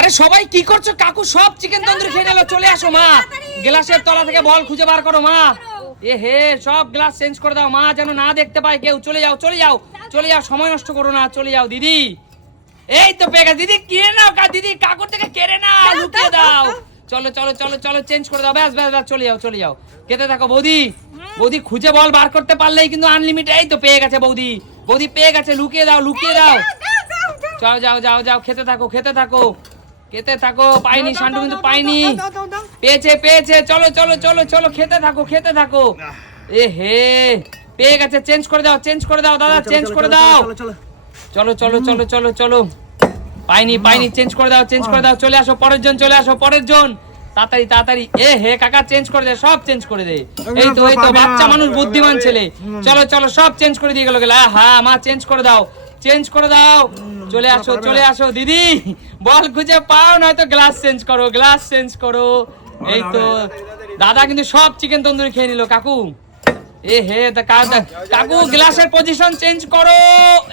আরে সবাই কি করছো? কাকু সব চিকেন তন্দুরি খেয়ে নিল। চলে আসো মা, গ্লাসের তলা থেকে বল খুঁজে বার করো মা। এ হে, সব গ্লাস চেঞ্জ করে দাও মা, যেন না দেখতে পায় কেউ। চলে যাও চলে যাও চলে যাও, সময় নষ্ট করো না, চলে যাও দিদি। এই তো পেয়ে গেছে দিদি, কিনে নাও দিদি, কাকুর থেকে কেড়ে নাও, লুকিয়ে দাও। চলো চলো চলো চলো, চেঞ্জ করে দাও, ব্যাস ব্যাস ব্যাস, চলে যাও চলে যাও। খেতে থাকো বৌদি। বৌদি খুঁজে বল বার করতে পারলেই কিন্তু আনলিমিটেড। এই তো পেয়ে গেছে বৌদি, বৌদি পেয়ে গেছে, লুকিয়ে দাও লুকিয়ে দাও। যাও যাও যাও যাও, খেতে থাকো খেতে থাকো খেতে থাকো। পাইনি শান্টু, কিন্তু পাইনি। পেয়েছে পেয়েছে, চলো চলো চলো চলো, খেতে থাকো খেতে থাকো। এ হে, পেয়ে গেছে, চেঞ্জ করে দাও চেঞ্জ করে দাও দাদা, চেঞ্জ করে দাও। চলো চলো চলো চলো চলো, পাইনি পাইনি, চেঞ্জ করে দাও চেঞ্জ করে দাও। চলে আসো পরের জন, চলে আসো পরের জন, তাড়াতাড়ি তাড়াতাড়ি। এ হে কাকা, চেঞ্জ করে দে, সব চেঞ্জ করে দে। এই তো বাচ্চা মানুষ, বুদ্ধিমান ছেলে। চলো চলো, সব চেঞ্জ করে দিয়ে গেল। হ্যাঁ মা, চেঞ্জ করে দাও চেঞ্জ করে দাও। চলে আসো দিদি, বল খুঁজে পাও, নয়তো গ্লাস চেঞ্জ করো, গ্লাস চেঞ্জ করো। এই তো দাদা কিন্তু সব চিকেন তন্দুরি খেয়ে নিল। কাকু এ হে, কাকু গ্লাসের পজিশন চেঞ্জ করো।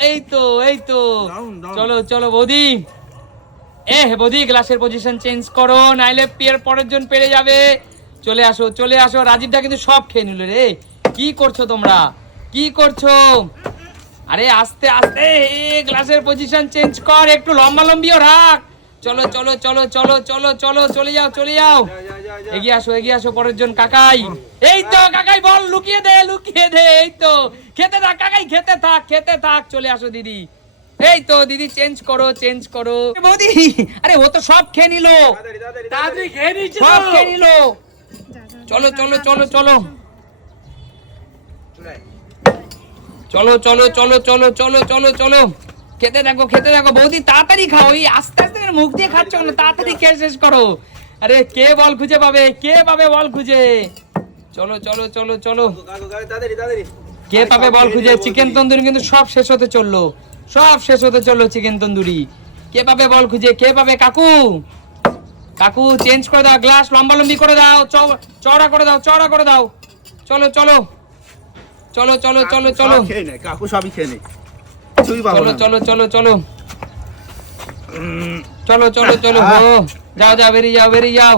এই তো এই তো, চলো চলো বৌদি। এ হে বৌদি, গ্লাসের পজিশন চেঞ্জ করো, নাইলে পরের জন পেরে যাবে। চলে আসো চলে আসো। রাজীবটা কিন্তু সব খেয়ে নিল রে। কি করছো তোমরা, কি করছো? আরে আস্তে আস্তে, গ্লাসের পজিশন চেঞ্জ কর, একটু লম্বা লম্বিও রাখ। চলো চলো চলো চলো চলো চলো, চলে যাও চলে যাও। এগিয়ে আসো পরের জন। কাকাই, এই তো কাকাই, বল লুকিয়ে দে লুকিয়ে দে। এই তো, খেতে থাক কাকাই, খেতে থাক খেতে থাক। চলে আসো দিদি। এই তো দিদি, চেঞ্জ করো চেঞ্জ করো। বৌদি, আরে ও তো সব খেয়ে নিল, সব খেয়ে নিল। চলো চলো চলো চলো চলো চলো চলো চলো চলো চলো চলো, খেতে থাকো খেতে থাকো। বৌদি তাড়াতাড়ি খাও, এই আস্তে আস্তে মুখ দিয়ে খাচ্ছ না, তাড়াতাড়ি খেয়ে শেষ করো। আরে কে বল খুঁজে পাবে, কে পাবে বল খুঁজে? চলো চলো চলো চলো, কে পাবে বল খুঁজে? চিকেন তন্দুরি কিন্তু সব শেষ হতে চললো, সব শেষ হতে চললো চিকেন তন্দুরি। কে পাবে বল খুঁজে, কে পাবে? কাকু কাকু, চেঞ্জ করে দাও, গ্লাস লম্বা লম্বি করে দাও, চওড়া করে দাও চওড়া করে দাও। চলো চলো চলো চলো চলো চলো, কাকু সবই খেয়ে নে। চলো চলো চলো চলো চলো চলো চলো, যাও যাও, বেরিয়ে যাও বেরিয়ে যাও।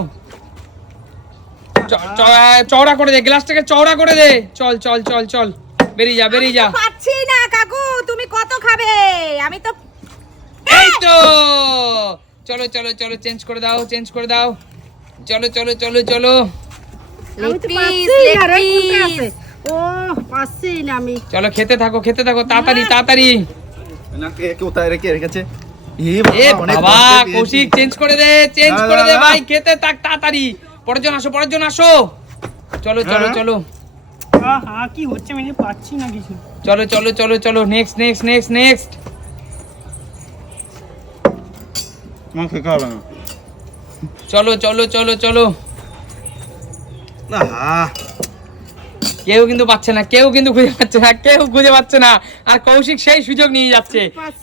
চওড়া করে দে, গ্লাসটাকে চওড়া করে দে। চল চল চল চল, বেরিয়ে যা বেরিয়ে যা। পাচ্ছি না কাকু, তুমি কত খাবে? আমি তো এই তো, চলো চলো চলো, চেঞ্জ করে দাও চেঞ্জ করে দাও। চলো চলো চলো চলো, ও পাচ্ছি না আমি। চলো খেতে থাকো তাড়াতাড়ি তাড়াতাড়ি। কোথায় রেখে রেখেছে? এ বাবা, কৌশিক চেঞ্জ করে দে চেঞ্জ করে দে ভাই, খেতে থাক তাড়াতাড়ি। পরের জন আসো পরের জন আসো। চলো চলো চলো, কি হচ্ছে আমি পাচ্ছি না কিছু। চলো চলো চলো চলো, নেক্সট নেক্সট নেক্সট নেক্সট। চলো চলো চলো চলো, কেউ কিন্তু পাচ্ছে না, কেউ কিন্তু খুঁজে পাচ্ছে না, কেউ খুঁজে পাচ্ছে না। আর কৌশিক সেই সুযোগ নিয়ে যাচ্ছে,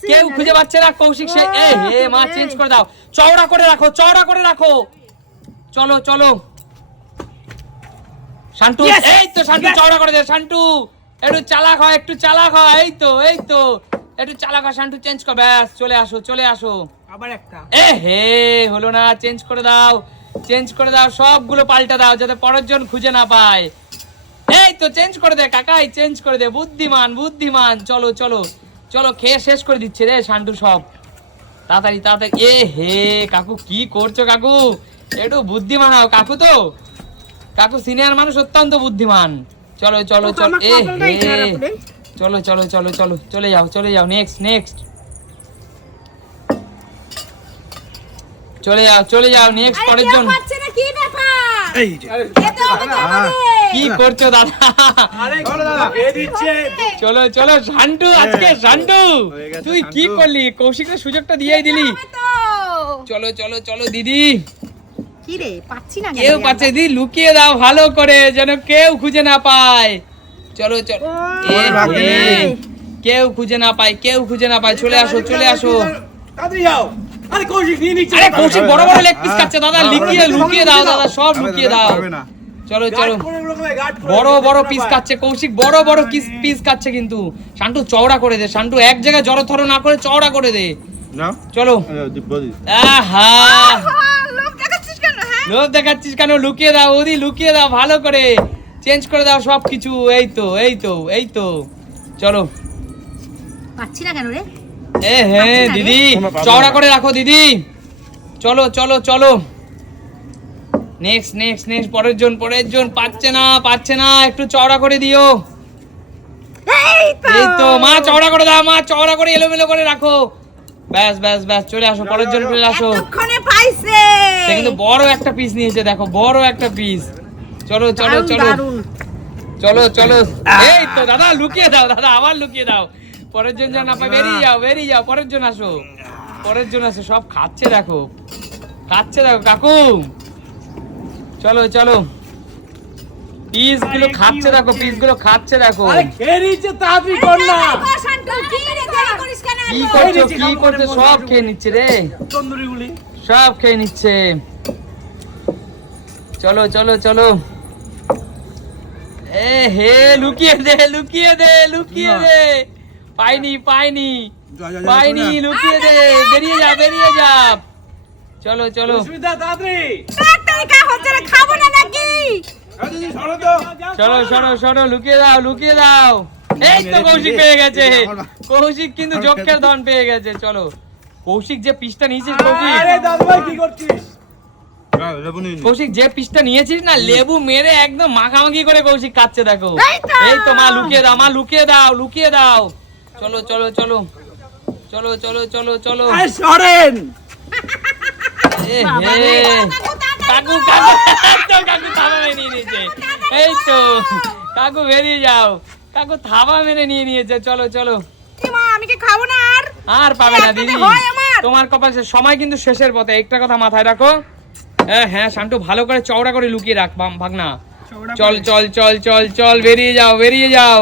কেউ খুঁজে পাচ্ছে না। কৌশিক সেই, এ হে মা, চেঞ্জ করে দাও, চওড়া করে রাখো চওড়া করে রাখো। চলো চলো শান্টু, এই তো শান্টু, চওড়া করে দে শান্টু। একটু চালাক হয়, একটু চালাক হয়। এই তো এই তো, একটু চালাক হয় শান্টু, চেঞ্জ কর, ব্যাস চলে আসো চলে আসো। আবার একটা, এ হে, হলো না, চেঞ্জ করে দাও চেঞ্জ করে দাও, সবগুলো পাল্টা দাও যাতে পরের জন খুঁজে না পায়। এই তো, চেঞ্জ করে দে কাকাই, চেঞ্জ করে দে, বুদ্ধিমান বুদ্ধিমান। চলো চলো চলো, খেয়ে শেষ করে দিচ্ছে রে শান্টু সব। তাড়াতাড়ি তাড়াতাড়ি। এ হে কাকু, কি করছো কাকু? একটু বুদ্ধিমান হও কাকু, তো কাকু সিনিয়র মানুষ, অত্যন্ত বুদ্ধিমান। চলো চলো চলো, এ হে, চলো চলো চলো চলো, চলে যাও চলে যাও, নেক্সট নেক্সট, চলে যাও চলে যাও, নেক্সট পরের জন। কি ব্যাপার? এই যে কি করছো দাদা? চলো চলো শান্টু, আজকে শান্টু তুই কি করলি? কৌশিকের সুযোগটা দিয়েই দিলি। চলো চলো চলো দিদি, কি রে, পাচ্ছি না কেউ পাচ্ছে দিদি, লুকিয়ে দাও ভালো করে, যেন কেউ খুঁজে না পায়। চলো চলো, কেউ খুঁজে না পায়, কেউ খুঁজে না পায়। চলে আসো চলে আসো। আরে কৌশিক বড় বড় লেগ পিস খাচ্ছে দাদা, লুকিয়ে দাও দাদা, সব লুকিয়ে দাও। চলো চলো, বড় বড় পিস খাচ্ছে কৌশিক, বড় বড় পিস খাচ্ছে। কিন্তু শান্টু চওড়া করে দে, শান্টু এক জায়গায় জড়ো থরো না করে চওড়া করে দে। না চলো বলি আহা লোক দেখাচ্ছিস কেন হ্যাঁ লোভ দেখাচ্ছিস কেন? লুকিয়ে দাও ওদি, লুকিয়ে দাও ভালো করে, চেঞ্জ করে দাও সব কিছু। এই তো এই তো এই তো, চলো। পাচ্ছি না কেন রে? এ হে পাচ্ছি না রে। দিদি, কোনো পাবো চওড়া না। করে রাখো দিদি। চলো চলো চলো, নেক্সট নেক্সট নেক্সট, পরের জন পাচ্ছে না, একটু চওড়া করে দিও। এই তো মা, চওড়া করে দাও মা, চওড়া করে এলোমেলো করে রাখো। ব্যাস ব্যাস ব্যাস, চলে আসো, পরের জন চলে আসো। এতক্ষণে পাইছে। সে কিন্তু বড় একটা পিস নিয়েছে, দেখো বড় একটা পিস। চলো চলো দারুণ, চলো দারুণ। চলো চলো, এই তো দাদা, লুকিয়ে দাও দাদা, আবার লুকিয়ে দাও। পরের জন না পাই, বেরিয়ে যাও, পরের জন আসো, পরের জন আসো। সব খাচ্ছে দেখো কাকু। চলো চলো, পিস গুলো আরে, কি খাচ্ছে দেখো, হচ্ছে? পিস গুলো খাচ্ছে দেখো। খেয়ে নিচ্ছে, তাড়াতাড়ি কর না। এই শান্তু, কি রে দেরি করিস কেন কি এত? করছো নিচে কি কামড়ে করছো? মরে সব যাবো। খেয়ে নিচ্ছে রে, তন্দুরিগুলি। সব খেয়ে নিচ্ছে। চলো চলো চলো, এ হে, লুকিয়ে দে লুকিয়ে দে লুকিয়ে দে, পাইনি লুকিয়ে দে, বেরিয়ে যা। চলো চলো সুস্মিতা, তাড়াতাড়ি। তাড়াতাড়ি কা হচ্ছে রে, খাবো না নাকি? সরো, লুকিয়ে দাও। এই তো কৌশিক পেয়ে গেছে, কৌশিক কিন্তু জোকের ধন পেয়ে গেছে। চলো, কৌশিক যে পিসটা নিয়েছিস, আরে দাদুভাই, কি করছিস? কৌশিক যে পিসটা নিয়েছিস না, লেবু মেরে একদম মাখামাখি করে কৌশিক খাচ্ছে দেখো। এই তো মা, লুকিয়ে দাও। চলো চলো চলো চলো চলো চলো চলো, আরে সরেন। এ হে, কাকু থাবা মেরে নিয়ে নিয়েছে। এই তো কাকু, বেরিয়ে যাও, কাকু থাবা মেরে নিয়ে নিয়েছে। চলো চলো, কি মা, আমি কি খাবো না আর? আর পাবে না একটাতে দিদি, হয় আমার। তোমার কপাল শেষ, সময় কিন্তু শেষের পথে, একটা কথা মাথায় রাখো। হ্যাঁ শান্তু, ভালো করে চওড়া করে লুকিয়ে রাখ ভাগনা। চল চল চল চল চল, বেরিয়ে যাও।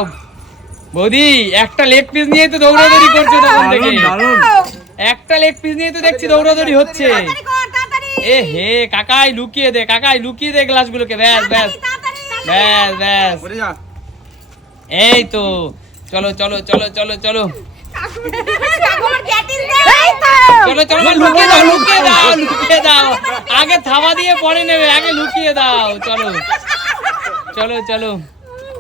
বৌদি, একটা লেগ পিস নিয়ে তো দৌড়াদৌড়ি করছে তখন থেকে, একটা লেগ পিস নিয়ে তো দেখছি দৌড়াদৌড়ি হচ্ছে। তাড়াতাড়ি কর, তাড়াতাড়ি। এ হে, কাকাই লুকিয়ে দে গ্লাসগুলোকে। ব্যাস ব্যাস তাড়াতাড়ি। ব্যাস, এই তো, চলো চলো চলো চলো চলো কাকু আমার ক্যাটিস দে। এই তো। চলো চলো, লুকিয়ে দাও। আগে থাবা দিয়ে পরে নেবে, আগে লুকিয়ে দাও। চলো চলো চলো,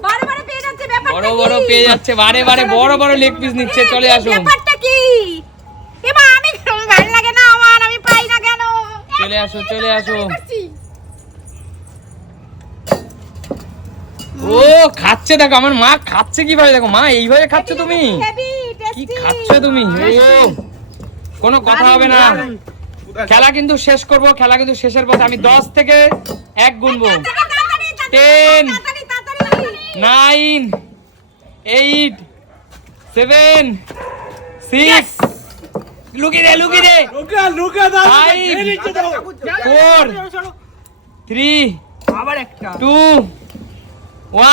বারে পেয়ে যাচ্ছে, ব্যাপারটা বড় কি? পেয়ে যাচ্ছে, বারে বড় লেগ পিস নিচ্ছে। চলে আসো, ব্যাপারটা কি? এমা, আমি ভালো লাগে না আমার, আমি পাই না কেন? চলে আসো। ও খাচ্ছে দেখো, আমার মা খাচ্ছে কিভাবে দেখো। মা, এইভাবে খাচ্ছ তুমি? হেভি কি টেস্টি। খাচ্ছ তুমি? ও, কোনো কথা হবে না। খেলা কিন্তু শেষ করব, খেলা কিন্তু শেষের পথে। আমি 10 থেকে 1 গুনবো। 10, 9, 8, 7, 6, লুকিয়ে দে লুকা দাও। Five. খেয়ে নিচ্ছে তো। 4, চলো। 3, আবার একটা। 2,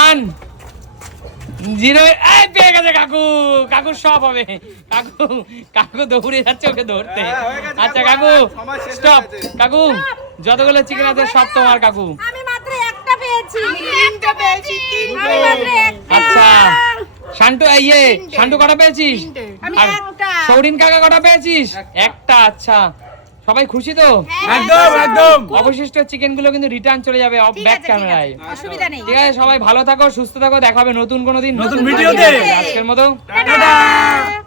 1, 0। এই পেয়ে গেছে কাকু সব হবে। কাকু দৌড়ে যাচ্ছে ওকে ধরতে। আচ্ছা কাকু, স্টপ। কাকু, যতগুলো চিকেন আছে সব তোমার কাকু। আমি মাত্র একটা পেয়েছি। তিনটা পেয়েছি, আমি মাত্র একটা। আচ্ছা, শান্তু কটা পেয়েছিস? আমি আর একটা। সৌরিন কাকা কটা পেয়েছিস? একটা। আচ্ছা, সবাই খুশি তো? একদম। অবশিষ্ট চিকেন গুলো কিন্তু রিটার্ন চলে যাবে অফ ঠিক ব্যাক আছে, ঠিক ক্যামেরায়। আছে, অসুবিধা নেই। ঠিক আছে, সবাই ভালো থাকো, সুস্থ থাকো, দেখা হবে নতুন কোনো দিন, নতুন ভিডিওতে। আজকের মতো টাটা।